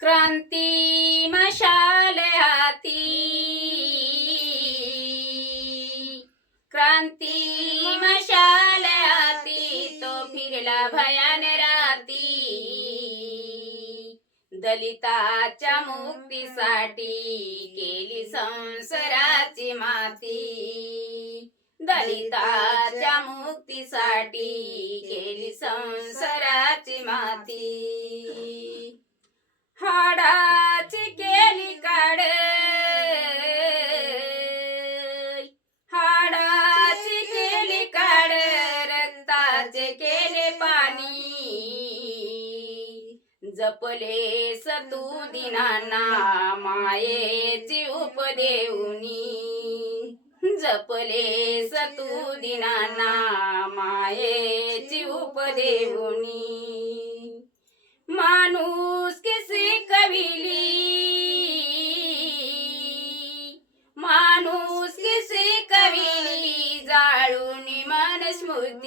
क्रांती मशाल हाती. क्रांती मशाल हाती तो फिरला भयान राती. दलिताच्या मुक्तीसाठी केली संसाराची माती. दलिताच्या मुक्तीसाठी केली संसाराची माती. हाडाची केली काड हाडाची केली काड रक्ताचे केले पाणी. जपले सतू दिनांना मायेची उपदेवनी जपले सतू दिनांना मायेची उपदेवनी मन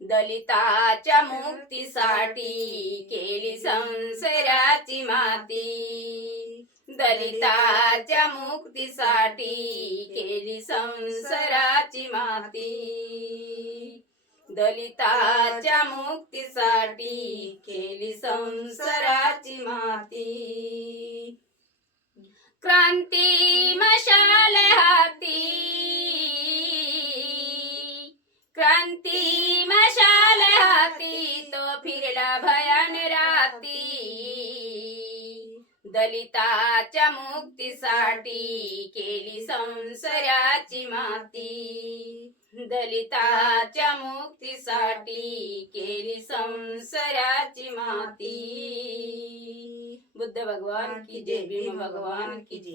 दलिताच्या मुक्तीसाठी केली संसाराची माती. दलिताच्या मुक्तीसाठी केली संसाराची माती. दलिताच्या मुक्तीसाठी केली संसाराची माती. क्रांती मशा दलिताच्या मुक्तीसाठी केली संसाराची माती. दलिताच्या मुक्तीसाठी केली संसाराची माती. बुद्ध भगवान की जय भीम भगवान की जय.